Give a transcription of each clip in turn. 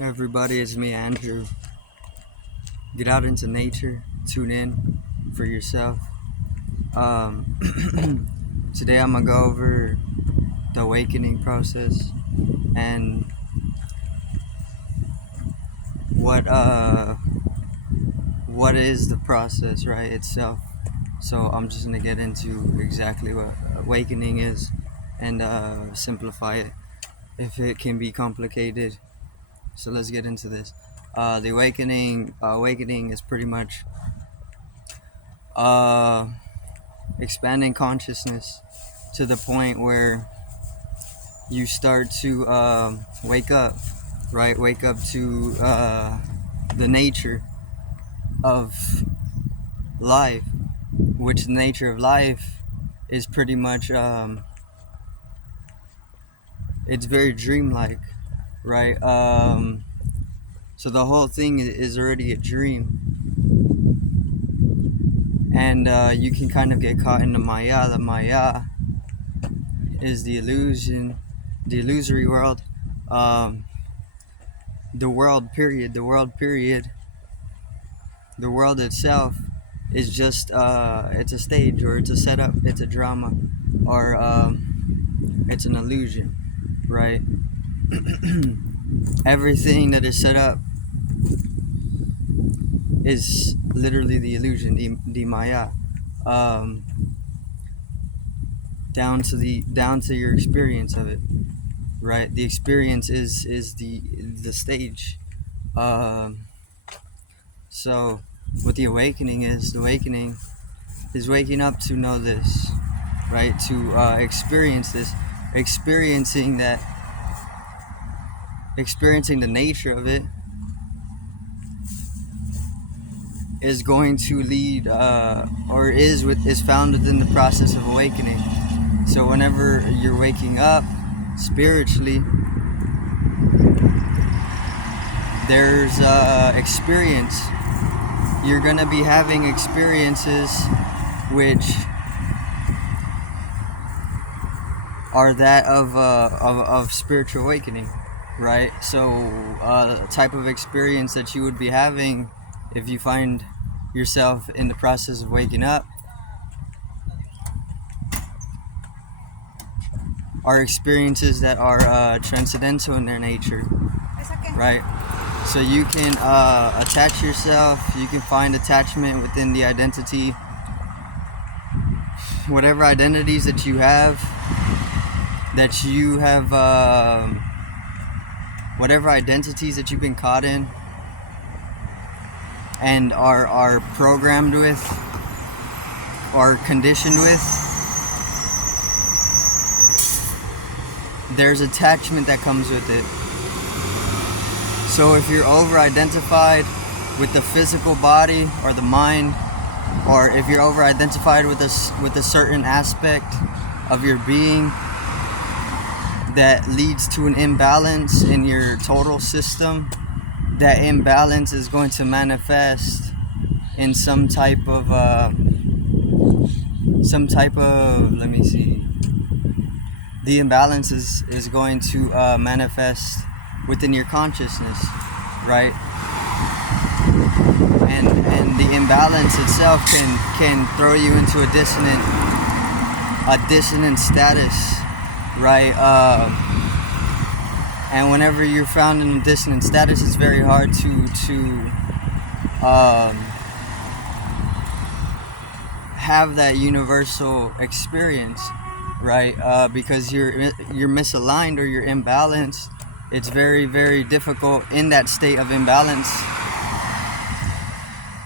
Everybody, it's me, Andrew. Get out into nature, tune in for yourself. Today I'm gonna go over the awakening process and what uh what is the process, right, itself. So I'm just gonna get into exactly what awakening is and simplify it if it can be complicated. So let's get into this. The awakening is pretty much uh expanding consciousness to the point where you start to wake up, right? Wake up to the nature of life, which the nature of life is pretty much, it's very dreamlike, right? So the whole thing is already a dream. And you can kind of get caught in the Maya. The Maya is the illusion, the illusory world. Um, the world period, the world itself is just it's a stage, or it's a setup, it's a drama, or it's an illusion, right? Everything that is set up is literally the illusion, the Maya, um, down to your experience of it, right? The experience is the stage. um, so what the awakening is waking up to know this, right? To experience this, experiencing that, experiencing the nature of it is going to lead, or is found within the process of awakening. So whenever you're waking up spiritually, there's experience. You're gonna be having experiences which are that of spiritual awakening, right? So the type of experience that you would be having if you find yourself in the process of waking up are experiences that are transcendental in their nature, right? So you can attach yourself, you can find attachment within the identity, whatever identities that you have, whatever identities that you've been caught in and are programmed with or conditioned with. There's attachment that comes with it. So if you're over-identified with the physical body or the mind, or if you're over-identified with a certain aspect of your being that leads to an imbalance in your total system, that imbalance is going to manifest in some type of let me see. The imbalance is going to manifest within your consciousness, right? And the imbalance itself can throw you into a dissonant status, right? And whenever you're found in a dissonant status, it's very hard to have that universal experience, right? Because you're misaligned or you're imbalanced. It's very, very difficult in that state of imbalance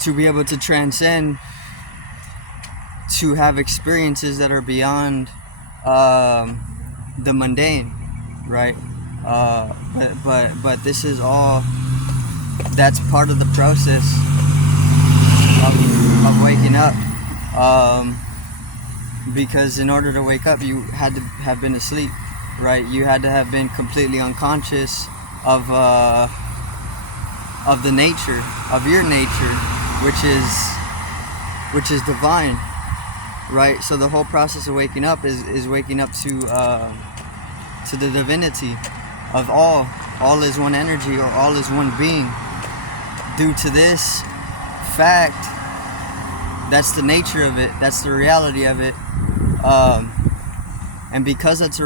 to be able to transcend, to have experiences that are beyond the mundane, right? But this is all, that's part of the process of waking up, because in order to wake up you had to have been asleep, right? You had to have been completely unconscious of the nature of your nature, which is divine, right? So the whole process of waking up is waking up to the divinity, of all is one energy, or all is one being. Due to this fact, that's the nature of it, that's the reality of it, and because that's the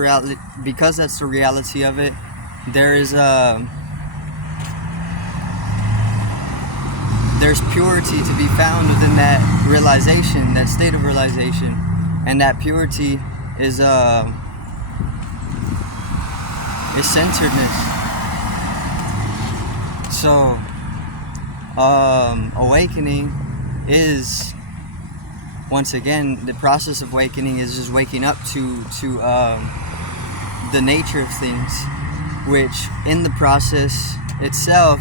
reality of it, there's purity to be found within that realization, that state of realization, and that purity is centeredness. So awakening is, once again, the process of awakening is just waking up to the nature of things, which in the process itself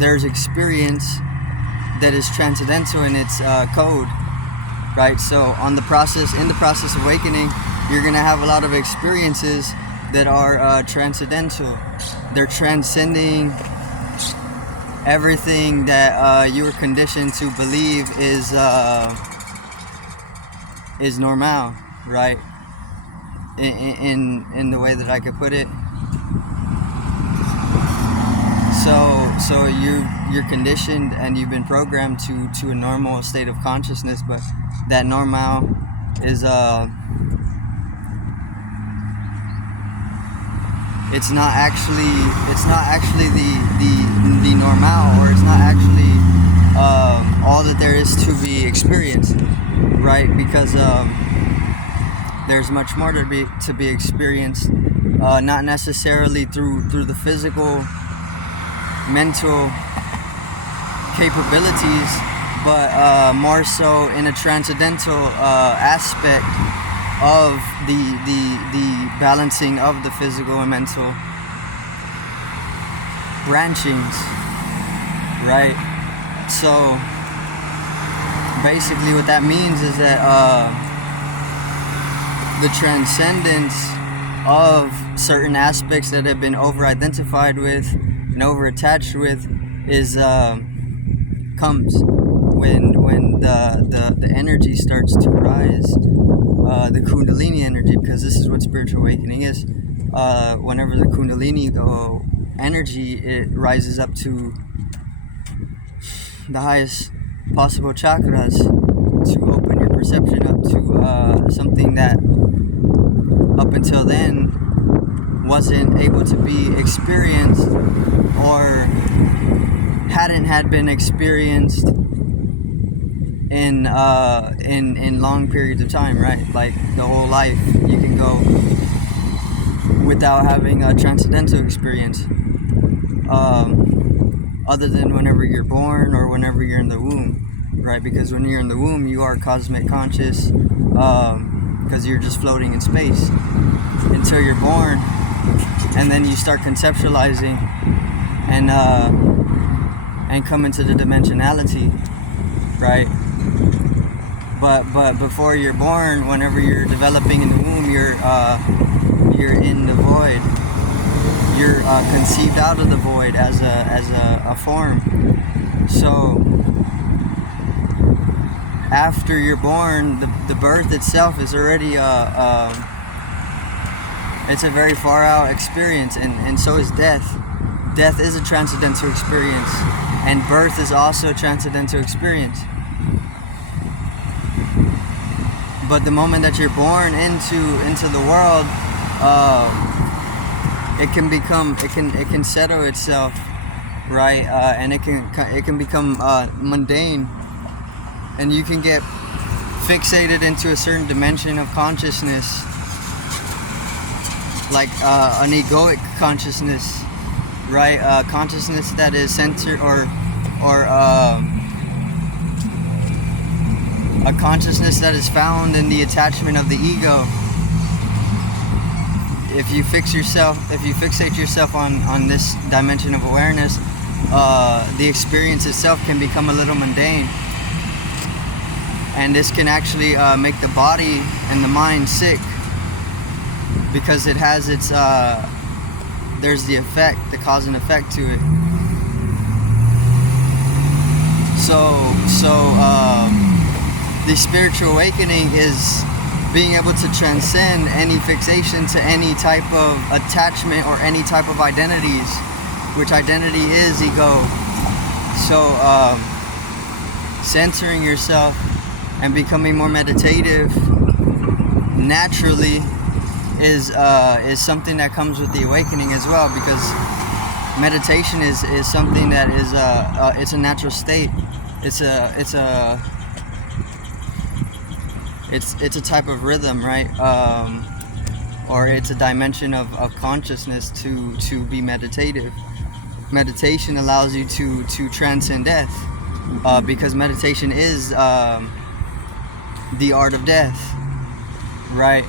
there's experience that is transcendental in its code, right? So in the process of awakening, you're gonna have a lot of experiences that are transcendental. They're transcending everything that you were conditioned to believe is normal, right? In the way that I could put it. So you're conditioned and you've been programmed to a normal state of consciousness, but that normal is it's not actually the normal, or it's not actually all that there is to be experienced, right? Because there's much more to be experienced, not necessarily through the physical, mental capabilities, but more so in a transcendental aspect of the balancing of the physical and mental branchings, right? So basically what that means is that the transcendence of certain aspects that have been over-identified with and over-attached with is comes when the energy starts to rise, the Kundalini energy, because this is what spiritual awakening is. Whenever the Kundalini energy, it rises up to the highest possible chakras to open your perception up to something that up until then wasn't able to be experienced, or had been experienced in long periods of time, right? Like the whole life, you can go without having a transcendental experience, other than whenever you're born or whenever you're in the womb, right? Because when you're in the womb, you are cosmic conscious, because you're just floating in space until you're born, and then you start conceptualizing and come into the dimensionality, right? But before you're born, whenever you're developing in the womb, you're in the void. You're conceived out of the void as a form. So after you're born, the birth itself is already it's a very far out experience, and so is death. Death is a transcendental experience, and birth is also a transcendental experience. But the moment that you're born into the world, it can settle itself, right? And it can become mundane, and you can get fixated into a certain dimension of consciousness, like an egoic consciousness, right? Consciousness that is centered, or a consciousness that is found in the attachment of the ego. If you fixate yourself on this dimension of awareness, the experience itself can become a little mundane, and this can actually make the body and the mind sick, because it has its there's the effect, the cause and effect to it. So the spiritual awakening is being able to transcend any fixation to any type of attachment or any type of identities, which identity is ego. So centering yourself and becoming more meditative naturally is something that comes with the awakening as well, because meditation is something that is it's a natural state. It's a type of rhythm, right? Or it's a dimension of consciousness to be meditative. Meditation allows you to transcend death, because meditation is the art of death, right?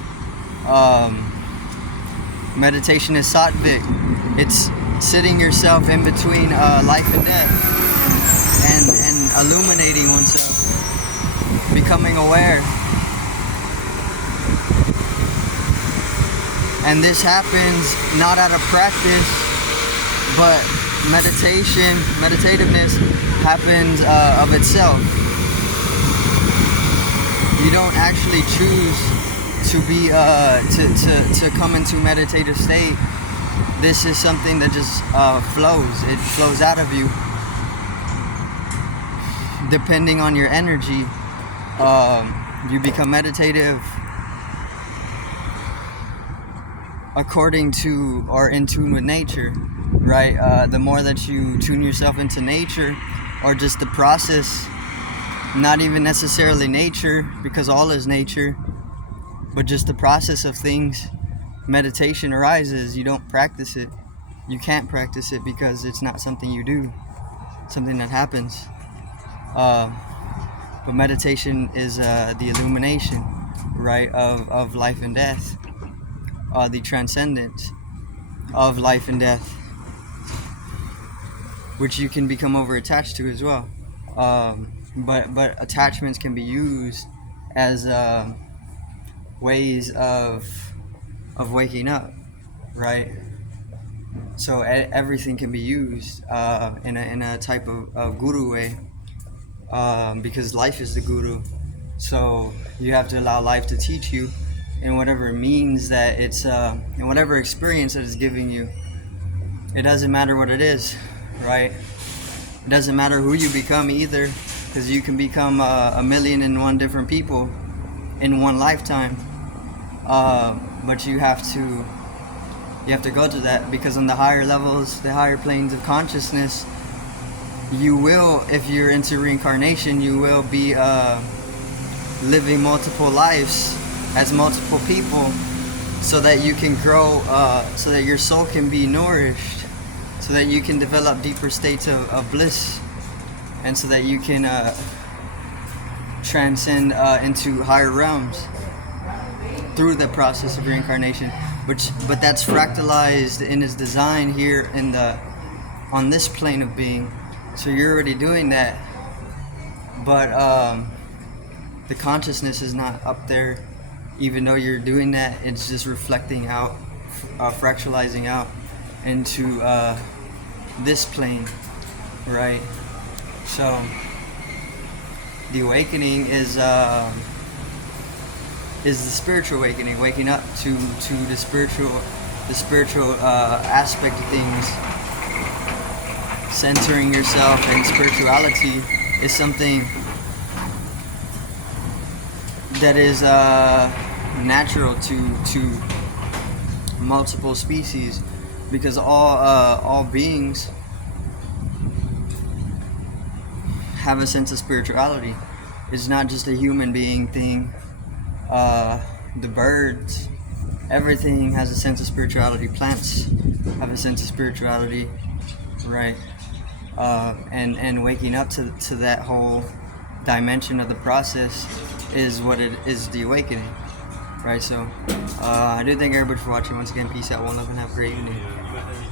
Meditation is sattvic. It's sitting yourself in between life and death, and illuminating oneself, becoming aware. And this happens not out of practice, but meditativeness happens of itself. You don't actually choose to be to come into meditative state. This is something that just flows. It flows out of you, depending on your energy. You become meditative according to or in tune with nature, right? The more that you tune yourself into nature, or just the process, not even necessarily nature, because all is nature, but just the process of things, meditation arises. You don't practice it. You can't practice it because it's not something you do, something that happens. But meditation is the illumination, right, of life and death. The transcendence of life and death, which you can become over attached to as well. But attachments can be used as ways of waking up, right? So everything can be used in a type of guru way, because life is the guru. So you have to allow life to teach you in whatever means that it's in whatever experience that it's giving you. It doesn't matter what it is, right? It doesn't matter who you become either, because you can become 1,000,001 different people in one lifetime. But you have to go to that, because on the higher levels, the higher planes of consciousness, you will, if you're into reincarnation, you will be living multiple lives as multiple people, so that you can grow, so that your soul can be nourished, so that you can develop deeper states of bliss, and so that you can transcend into higher realms through the process of reincarnation. But that's fractalized in its design here on this plane of being. So you're already doing that, but the consciousness is not up there. Even though you're doing that, it's just reflecting out, fractalizing out into this plane, right? So the awakening is the spiritual awakening, waking up to the spiritual aspect of things. Centering yourself in spirituality is something that is natural to multiple species, because all beings have a sense of spirituality. It's not just a human being thing. The birds, everything has a sense of spirituality. Plants have a sense of spirituality, right? And waking up to that whole dimension of the process is what it is, the awakening, right? So I do thank everybody for watching. Once again, peace out, one love, and have a great evening.